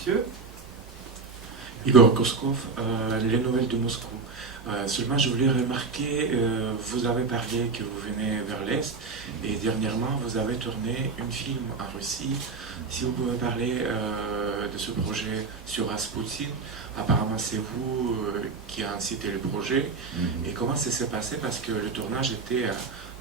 monsieur? Igor Koskov, les nouvelles de Moscou. Seulement, je voulais remarquer, vous avez parlé que vous venez vers l'Est, et dernièrement, vous avez tourné un film en Russie. Si vous pouvez parler de ce projet sur Rasputin, apparemment c'est vous qui avez incité le projet, et comment ça s'est passé, parce que le tournage était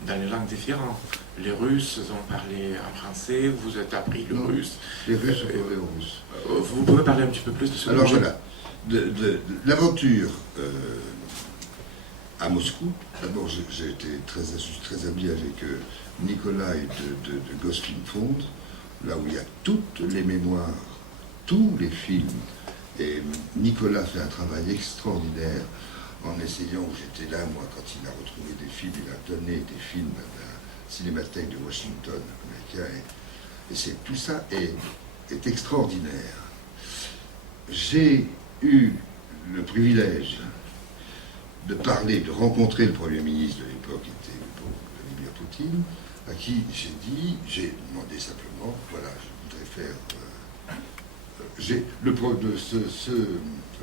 dans des langues différentes. Les Russes ont parlé en français, vous avez appris le russe. Les Russes ont parlé en russe. Vous pouvez parler un petit peu plus de ce Alors projet? voilà, l'aventure à Moscou, d'abord j'ai été très ami avec Nikolai de Gosfilm Fond, là où il y a toutes les mémoires, tous les films. Et Nicolas fait un travail extraordinaire en essayant, j'étais là moi quand il a retrouvé des films, il a donné des films à la Cinémathèque de Washington américain, et tout ça est extraordinaire. J'ai eu le privilège de parler, de rencontrer le Premier ministre de l'époque, qui était Vladimir Poutine, à qui j'ai demandé simplement, voilà, je voudrais faire...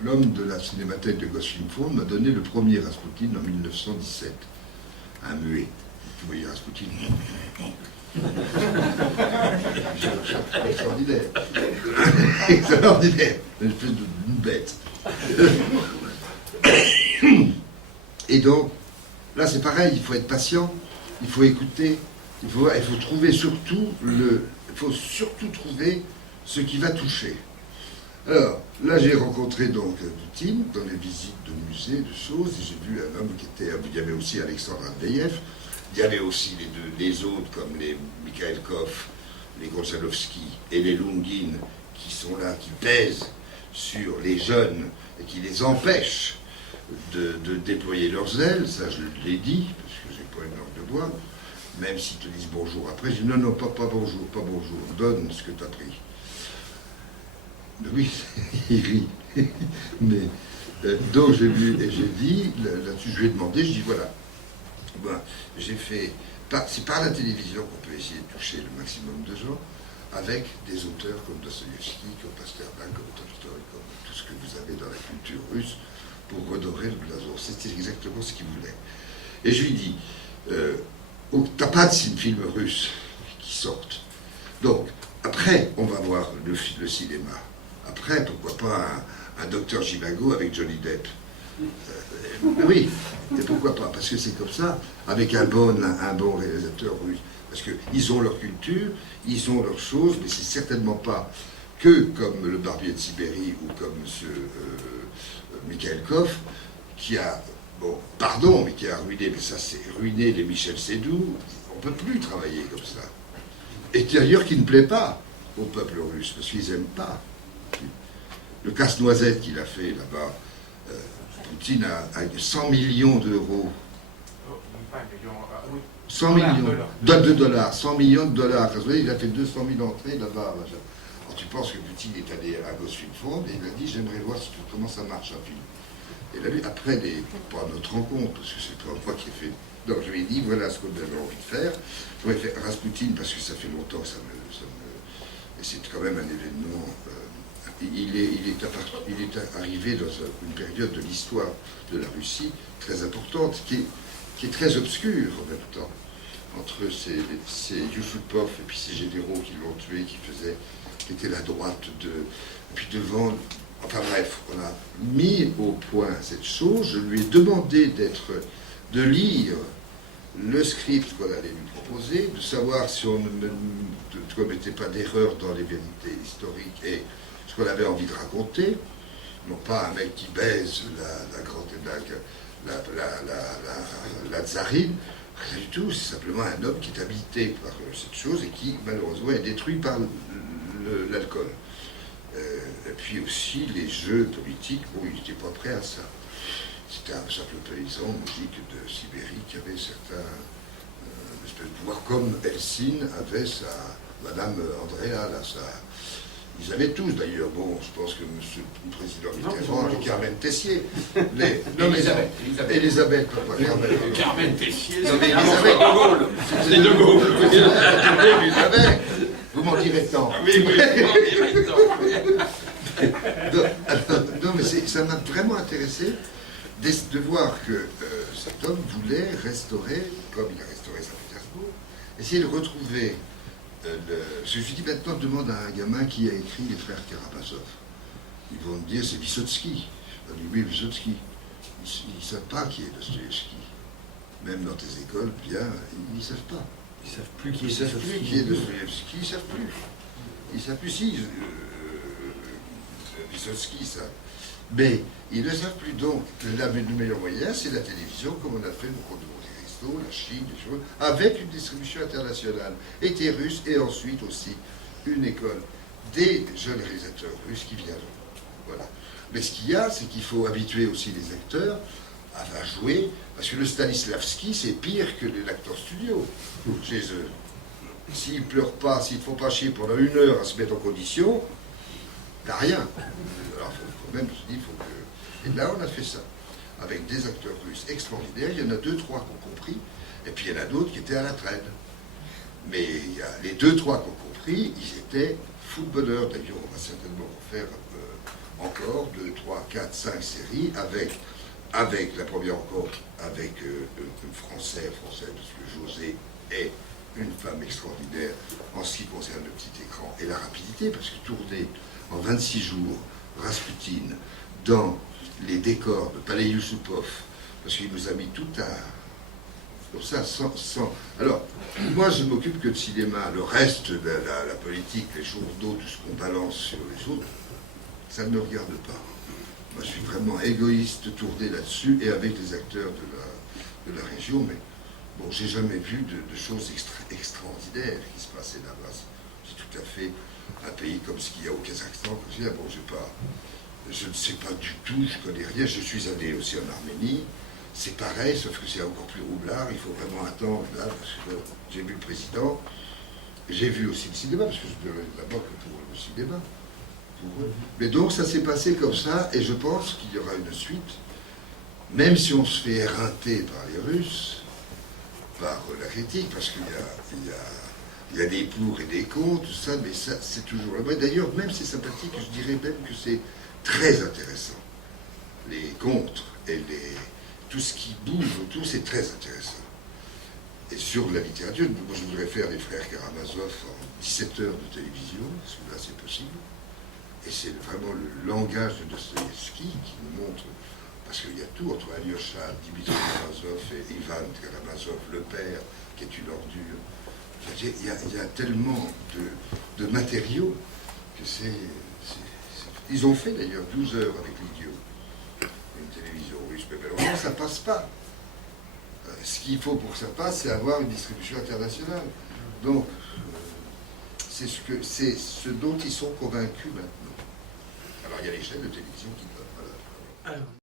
L'homme de la Cinémathèque de Gosfilm Fond m'a donné le premier Rasputin en 1917, un muet. Vous voyez Rasputin? Extraordinaire. Extraordinaire. Une espèce de bête. Et donc, là c'est pareil, il faut être patient, il faut écouter, il faut trouver surtout trouver ce qui va toucher. Alors, là j'ai rencontré donc Poutine dans les visites de musées, de choses, et j'ai vu un homme qui était... Il y avait aussi Alexandre Andreev, il y avait aussi les autres comme les Mikhail Koff, les Gonzalovski et les Lungin qui sont là, qui pèsent sur les jeunes et qui les empêchent de déployer leurs ailes. Ça je l'ai dit, parce que j'ai pas une langue de bois, même s'ils te disent bonjour après, je dis non, pas bonjour, donne ce que tu as pris. Mais oui, il rit. Mais, donc j'ai vu et j'ai dit, là-dessus je lui ai demandé, je dis voilà, j'ai fait, c'est par la télévision qu'on peut essayer de toucher le maximum de gens, avec des auteurs comme Dostoïevski, comme Pasternak, comme Tolstoï, comme tout ce que vous avez dans la culture russe, pour redorer le blason. C'était exactement ce qu'il voulait. Et je lui dis, t'as pas de film russe qui sortent. Donc, après, on va voir le cinéma. Après, pourquoi pas un Docteur Jivago avec Johnny Depp. Oui, et pourquoi pas? Parce que c'est comme ça, avec un bon réalisateur russe. Parce qu'ils ont leur culture, ils ont leurs choses, mais c'est certainement pas que comme le Barbier de Sibérie ou comme M. Mikhail Koff, qui a, pardon, mais qui a ruiné, mais ça c'est ruiné les Michel Sédou, on ne peut plus travailler comme ça. Et d'ailleurs qui ne plaît pas au peuple russe, parce qu'ils n'aiment pas. Le casse-noisette qu'il a fait là-bas, Poutine a 100 millions d'euros. 100 millions de dollars, 100 millions de dollars. Il a fait 200 000 entrées là-bas. Alors tu penses que Poutine est allé à Gosfilm Fond et il a dit j'aimerais voir comment ça marche un film. Et là, lui, après, pas notre rencontre, parce que c'est pas moi qui ai fait. Donc je lui ai dit voilà ce qu'on avait envie de faire. J'aurais fait Rasputin parce que ça fait longtemps que et c'est quand même un événement. Il est arrivé dans une période de l'histoire de la Russie très importante, qui est très obscure en même temps, entre ces Yusupov et puis ces généraux qui l'ont tué, qui étaient la droite et puis devant, enfin bref, on a mis au point cette chose. Je lui ai demandé de lire le script qu'on allait lui proposer, de savoir si on ne commettait pas d'erreur dans les vérités historiques et ce qu'on avait envie de raconter, non pas un mec qui baise la tsarine, rien du tout, c'est simplement un homme qui est habité par cette chose et qui malheureusement est détruit par l'alcool. Et puis aussi les jeux politiques, il n'était pas prêt à ça. C'était un simple paysan moujik de Sibérie qui avait certains espèces de pouvoir, comme Helsinki avait Madame Andrea, là, ils avaient tous d'ailleurs, je pense que M. le Président Mitterrand et Carmen Tessier. Elisabeth, pas Carmen. Carmen Tessier, c'est De Gaulle. C'est De Gaulle. Vous m'en direz tant. Oui, vous m'en direz tant. Non, mais ça m'a vraiment intéressé de voir que cet homme voulait restaurer, comme il a restauré Saint-Pétersbourg, essayer de retrouver je me suis dit, maintenant, demande à un gamin qui a écrit les frères Karamazov. Ils vont me dire, c'est Vysotsky. On dit, oui, Vysotsky. Ils ne savent pas qui est Dostoïevski. Même dans tes écoles, bien, ils ne savent pas. Ils ne savent plus qui est Dostoïevski. Ils ne savent plus qui est Dostoïevski. Ils ne savent plus. Ils ne savent plus si. Vysotsky, ça. Mais ils ne savent plus. Donc, le meilleur moyen, c'est la télévision, comme on a fait au cours de Monte Cristo, la Chine, des choses, avec une distribution internationale. Été russe, et ensuite aussi une école des jeunes réalisateurs russes qui viennent. Voilà. Mais ce qu'il y a, c'est qu'il faut habituer aussi les acteurs à jouer, parce que le Stanislavski, c'est pire que l'acteur studio chez eux. S'ils ne pleurent pas, s'ils ne font pas chier pendant 1 heure à se mettre en condition, t'as rien. Alors, il faut quand même se dire, faut que... Et là, on a fait ça, avec des acteurs russes extraordinaires. Il y en a 2-3 qui ont compris, et puis il y en a d'autres qui étaient à la traîne. Mais il y a les 2-3 qui ont compris, ils étaient fous de bonheur. D'ailleurs, on va certainement en faire encore 2, 3, 4, 5 séries avec la première encore avec une française, parce que José est une femme extraordinaire en ce qui concerne le petit écran et la rapidité, parce que tourner en 26 jours Rasputin dans les décors de Palais Yusupov, parce qu'il nous a mis tout à... Comme ça, sans... Alors, moi, je ne m'occupe que de cinéma. Le reste, la politique, les journaux, tout ce qu'on balance sur les autres, ça ne me regarde pas. Moi, je suis vraiment égoïste de tourner là-dessus et avec les acteurs de la région, mais bon, j'ai jamais vu de choses extraordinaires qui se passaient là-bas. C'est tout à fait un pays comme ce qu'il y a au Kazakhstan. Bon, je ne sais pas du tout, je connais rien. Je suis allé aussi en Arménie. C'est pareil, sauf que c'est encore plus roublard. Il faut vraiment attendre là, parce que j'ai vu le président. J'ai vu aussi le cinéma, parce que je devais là-bas que pour le cinéma. Mais donc ça s'est passé comme ça, et je pense qu'il y aura une suite, même si on se fait éreinter par les Russes, par la critique, parce qu'il y a des pour et des contre, tout ça, mais ça c'est toujours le vrai. D'ailleurs, même c'est sympathique, je dirais même que c'est très intéressant. Les contre et tout ce qui bouge autour, c'est très intéressant. Et sur la littérature, moi je voudrais faire les frères Karamazov en 17 heures de télévision, parce que là c'est possible. Et c'est vraiment le langage de Dostoïevski qui nous montre, parce qu'il y a tout entre Alyosha, Dimitri Karamazov et Ivan Karamazov, le père, qui est une ordure. Il y a tellement de matériaux que Ils ont fait d'ailleurs 12 heures avec l'idiot, une télévision russe, mais malheureusement ça passe pas. Ce qu'il faut pour que ça passe, c'est avoir une distribution internationale. Donc, c'est ce dont ils sont convaincus maintenant. Alors il y a les chaînes de télévision qui peuvent. Voilà.